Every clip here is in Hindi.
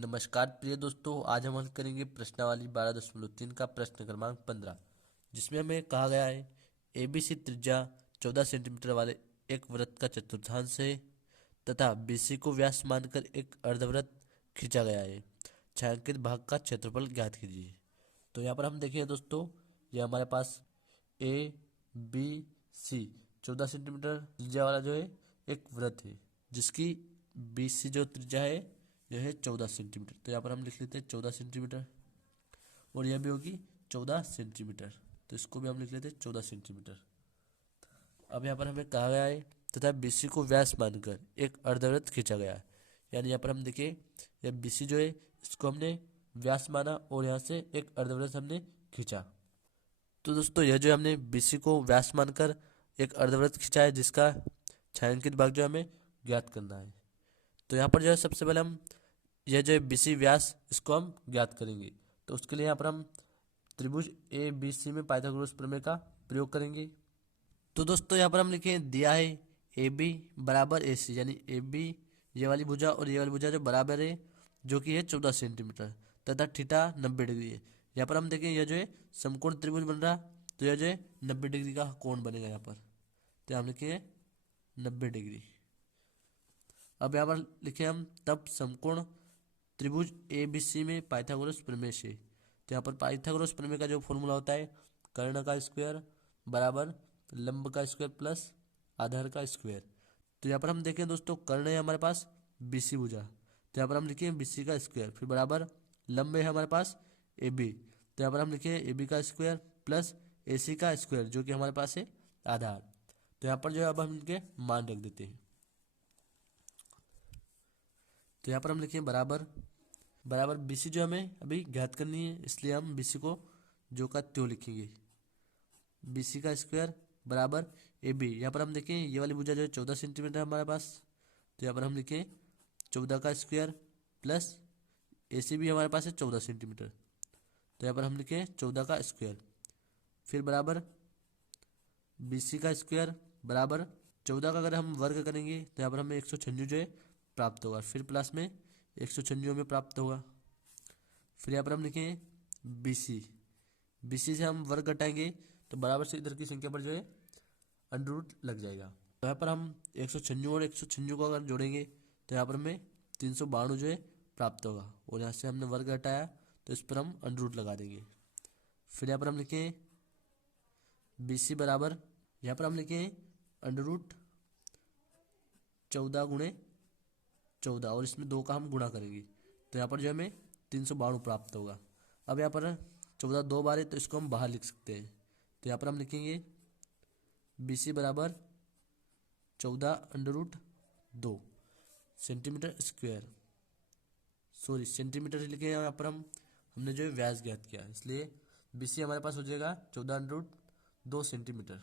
नमस्कार प्रिय दोस्तों, आज हम हल करेंगे प्रश्नावली 12.3 का प्रश्न क्रमांक 15, जिसमें हमें कहा गया है एबीसी त्रिज्या 14 सेंटीमीटर वाले एक वृत्त का चतुर्थांश है तथा बीसी को व्यास मानकर एक अर्धवृत्त खींचा गया है। छायांकित भाग का क्षेत्रफल ज्ञात कीजिए। तो यहाँ पर हम देखिए दोस्तों, ये हमारे पास ए बी सी 14 सेंटीमीटर त्रिज्या वाला जो है एक वृत्त है, जिसकी बीसी जो त्रिज्या है यह है 14 सेंटीमीटर। तो यहाँ पर हम लिख लेते हैं 14 सेंटीमीटर, और यह भी होगी 14 सेंटीमीटर, तो इसको भी हम लिख लेते हैं 14 सेंटीमीटर। अब यहाँ पर हमें कहा गया है तथा बीसी को व्यास मानकर एक अर्धवृत्त खींचा गया है। यानी यहाँ पर हम देखिए, यह बीसी जो है इसको हमने व्यास माना और यहाँ से एक अर्धवृत्त हमने खींचा। तो दोस्तों, यह जो हमने बीसी को व्यास मानकर एक अर्धवृत्त खींचा है, जिसका छायांकित भाग जो हमें ज्ञात करना है। तो यहाँ पर जो है सबसे पहले हम यह जो है बीसी व्यास इसको हम ज्ञात करेंगे। तो उसके लिए यहाँ पर हम त्रिभुज ए बी सी में पाइथागोरस प्रमेय का प्रयोग करेंगे। तो दोस्तों, यहाँ पर हम लिखे दिया है ए बी बराबर ए सी, यानी ए बी ये वाली भुजा और ये वाली भुजा जो बराबर है, जो कि है 14 सेंटीमीटर, तथा थीटा 90 डिग्री है। यहाँ पर हम देखें यह जो है समकोण त्रिभुज बन रहा, तो यह जो है 90 डिग्री का कोण बनेगा यहाँ पर। तो हम लिखेंगे 90 डिग्री। अब यहाँ पर लिखे हम तब समकोण त्रिभुज ए बी सी में पाइथागोरस प्रमेय से। तो यहाँ पर पाइथागोरस प्रमेय का जो फॉर्मूला होता है, कर्ण का स्क्वायर बराबर लंब का स्क्वायर प्लस आधार का स्क्वायर। तो यहाँ पर हम देखें दोस्तों, कर्ण है हमारे पास बीसी भुजा, तो यहाँ पर हम लिखें बीसी का स्क्वायर, फिर बराबर लंब है हमारे पास ए बी, तो यहाँ पर हम लिखें ए बी का स्क्वायर प्लस ए सी का स्क्वायर, जो कि हमारे पास है आधार। तो यहाँ पर जो है अब हम इनके मान रख देते हैं। तो यहाँ पर हम लिखें बराबर बराबर बीसी जो हमें अभी ज्ञात करनी है, इसलिए हम बीसी को जो का त्यों लिखेंगे। बीसी का स्क्वायर बराबर ए बी, यहाँ पर हम देखें ये वाली भुजा जो है 14 सेंटीमीटर हमारे पास, तो यहाँ पर हम लिखें 14 का स्क्वायर प्लस ए सी भी हमारे पास है 14 सेंटीमीटर, तो यहाँ पर हम लिखें 14 का स्क्वायर, फिर बराबर बीसी का स्क्वायर बराबर 14 का अगर हम वर्ग करेंगे तो यहाँ पर हमें 196 जो है प्राप्त होगा, फिर प्लस में 196 में प्राप्त होगा। फिर यहाँ पर हम लिखें बीसी, बीसी से हम वर्ग घटाएंगे तो बराबर से इधर की संख्या पर जो है अंडर रूट लग जाएगा। तो यहाँ पर हम 196 और 196 को अगर जोड़ेंगे तो यहाँ पर हमें 392 जो है प्राप्त होगा, और यहाँ से हमने वर्ग घटाया तो इस पर हम अंडर रूट लगा देंगे। फिर यहाँ पर हम लिखें बीसी बराबर, यहाँ पर हम लिखें अंडर रूट 14 गुणे 14, और इसमें 2 का हम गुणा करेंगे, तो यहाँ पर जो हमें 392 प्राप्त होगा। अब यहाँ पर 14 2 बार है, तो इसको हम बाहर लिख सकते हैं। तो यहाँ पर हम लिखेंगे बीसी बराबर 14 under root 2 centimetre square, sorry centimetre लिखे यहाँ पर हमने जो है व्यास ज्ञात किया, इसलिए बीसी हमारे पास हो जाएगा 14 अंडर रूट 2 सेंटीमीटर।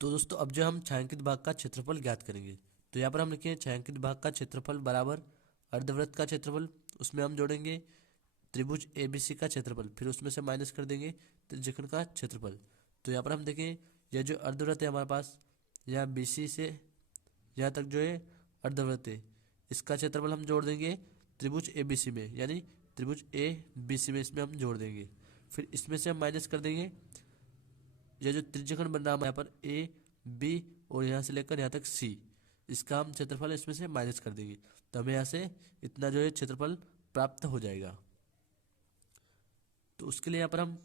तो दोस्तों, अब जो हम छायांकित भाग का क्षेत्रफल ज्ञात करेंगे। तो यहाँ पर हम लिखें छायांकित भाग का क्षेत्रफल बराबर अर्धवृत्त का क्षेत्रफल, उसमें हम जोड़ेंगे त्रिभुज एबीसी का क्षेत्रफल, फिर उसमें से माइनस कर देंगे त्रिज्यखंड का क्षेत्रफल। तो यहाँ पर हम देखें यह जो अर्धवृत्त है हमारे पास, यहाँ बीसी से यहाँ तक जो है अर्धवृत्त है, इसका क्षेत्रफल हम जोड़ देंगे त्रिभुज एबीसी में, यानी त्रिभुज ए बी सी में, इसमें हम जोड़ देंगे। फिर इसमें से हम माइनस कर देंगे यह जो त्रिज्यखंड बन रहा है यहाँ पर ए बी और यहाँ से लेकर यहाँ तक सी, इसका हम क्षेत्रफल इसमें से माइनस कर देंगे, तो हमें यहाँ से इतना जो है क्षेत्रफल प्राप्त हो जाएगा। तो उसके लिए यहाँ पर हम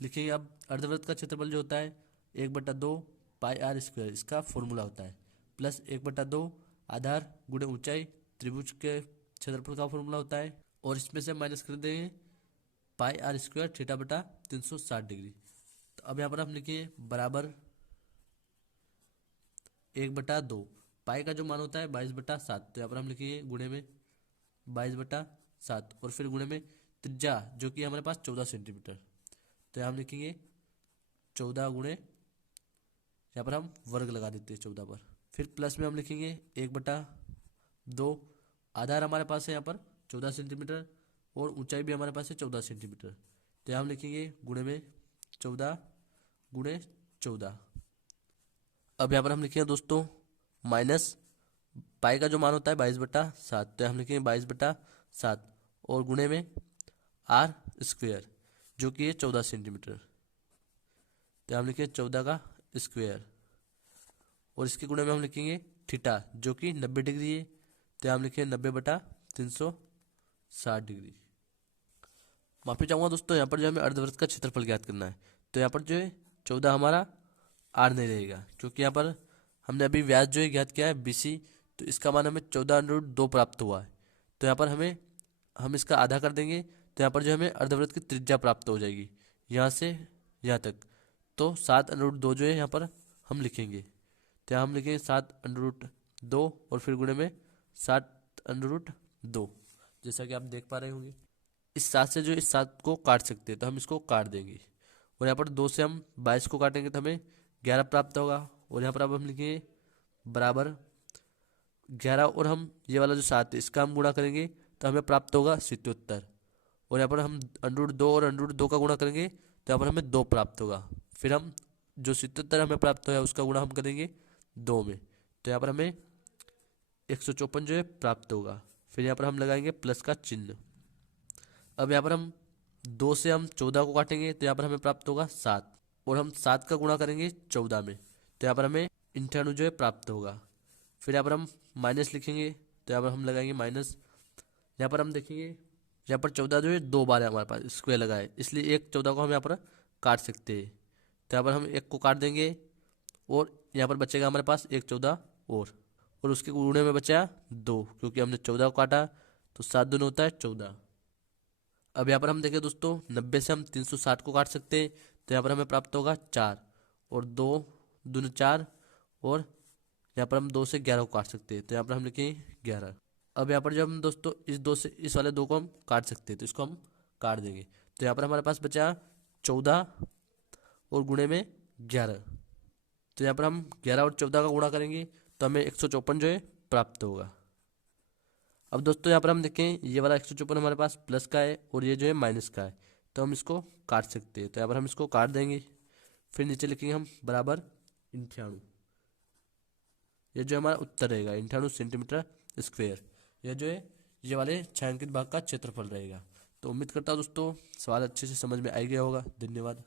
लिखेंगे अब अर्धवृत्त का क्षेत्रफल जो होता है 1/2 पाई आर स्क्वायर, इसका फॉर्मूला होता है, प्लस 1/2 आधार गुणे ऊंचाई त्रिभुज के क्षेत्रफल का फॉर्मूला होता है, और इसमें से माइनस कर देंगे पाई आर स्क्वायर थीटा बटा 360 डिग्री। तो अब यहाँ पर हम लिखिए बराबर 1/2 पाई का जो मान होता है 22/7, तो यहाँ पर हम लिखिए गुणे में 22/7, और फिर गुणे में त्रिज्या जो कि हमारे पास 14 सेंटीमीटर, तो यहाँ हम लिखेंगे 14 गुणे, यहाँ पर हम वर्ग लगा देते हैं 14 पर, फिर प्लस में हम लिखेंगे 1/2 आधार हमारे पास है यहाँ पर 14 सेंटीमीटर, और ऊंचाई भी हमारे पास है 14 सेंटीमीटर, तो यहाँ हम लिखेंगे गुणे में 14 गुणे 14। अब यहाँ पर हम लिखेंगे दोस्तों माइनस पाई का जो मान होता है 22/7, तो हम लिखेंगे 22/7 और गुणे में आर स्क्वेयर जो कि है 14 सेंटीमीटर, तो हम लिखेंगे 14 का स्क्वेयर। और इसके गुणे में हम लिखेंगे थीटा जो कि 90 डिग्री है, तो हम लिखेंगे 90/360 डिग्री। माफी चाहूँगा दोस्तों, यहाँ पर जो हमें अर्धवृत्त का क्षेत्रफल ज्ञात करना है, तो यहाँ पर जो है 14 हमारा आर नहीं रहेगा, क्योंकि यहाँ पर हमने अभी व्यास जो है ज्ञात किया है BC, तो इसका मान हमें 14√2 प्राप्त हुआ है। तो यहाँ पर हम इसका आधा कर देंगे, तो यहाँ पर जो हमें अर्धवृत्त की त्रिज्या प्राप्त हो जाएगी यहाँ से यहाँ तक। तो 7√2 जो है यहाँ पर हम लिखेंगे, तो यहाँ हम लिखेंगे 7√2 और फिर गुणे में 7√2, जैसा कि आप देख पा रहे होंगे। इस 7 से जो इस 7 को काट सकते हैं, तो हम इसको काट देंगे। और यहाँ पर 2 से हम 22 को काटेंगे तो हमें 11 प्राप्त होगा। और यहाँ पर अब हम लिखेंगे बराबर 11, और हम ये वाला जो 7 है इसका हम गुणा करेंगे तो हमें प्राप्त होगा 77। और यहाँ पर हम √2 और √2 का गुणा करेंगे तो यहाँ पर हमें 2 प्राप्त होगा। फिर हम जो 77 हमें प्राप्त होगा उसका गुणा हम करेंगे 2 में, तो यहाँ पर हमें 154 जो है प्राप्त होगा। फिर यहाँ पर हम लगाएंगे प्लस का चिन्ह। अब यहाँ पर हम 2 से हम 14 को काटेंगे तो यहाँ पर हमें प्राप्त होगा 7, और हम 7 का गुणा करेंगे 14 में, तो यहाँ पर हमें 98 जो है प्राप्त होगा। फिर यहाँ पर हम माइनस लिखेंगे, तो यहाँ पर हम लगाएंगे माइनस। यहाँ पर हम देखेंगे यहाँ पर 14 जो है 2 बार है हमारे पास स्क्वायर लगा है, इसलिए एक 14 को हम यहाँ पर काट सकते हैं। तो यहाँ पर हम 1 को काट देंगे और यहाँ पर बचेगा हमारे पास 1 14 और उसके गुणे में बचा 2, क्योंकि हमने 14 को काटा, तो 7 दूनी होता है 14। अब यहाँ पर हम देखें दोस्तों 90 से हम 360 को काट सकते हैं, तो यहाँ पर हमें प्राप्त होगा 4 और 2 दूनी 4, और यहाँ पर हम 2 से 11 को काट सकते हैं, तो यहाँ पर हम लिखेंगे 11। अब यहाँ पर जब हम दोस्तों इस 2 से इस वाले 2 को हम काट सकते हैं, तो इसको हम काट देंगे। तो यहाँ पर हमारे पास बचा 14 और गुणे में 11, तो यहाँ पर हम 11 और 14 का गुणा करेंगे तो हमें 154 जो है प्राप्त होगा। अब दोस्तों यहाँ पर हम देखें ये वाला 154 हमारे पास प्लस का है और ये जो है माइनस का है, तो हम इसको काट सकते हैं। तो यहाँ पर हम इसको काट देंगे, फिर नीचे लिखेंगे हम बराबर 98। ये जो हमारा उत्तर रहेगा 98 सेंटीमीटर स्क्वेयर, ये जो है ये वाले छायांकित भाग का क्षेत्रफल रहेगा। तो उम्मीद करता हूँ दोस्तों सवाल अच्छे से समझ में आ गया होगा। धन्यवाद।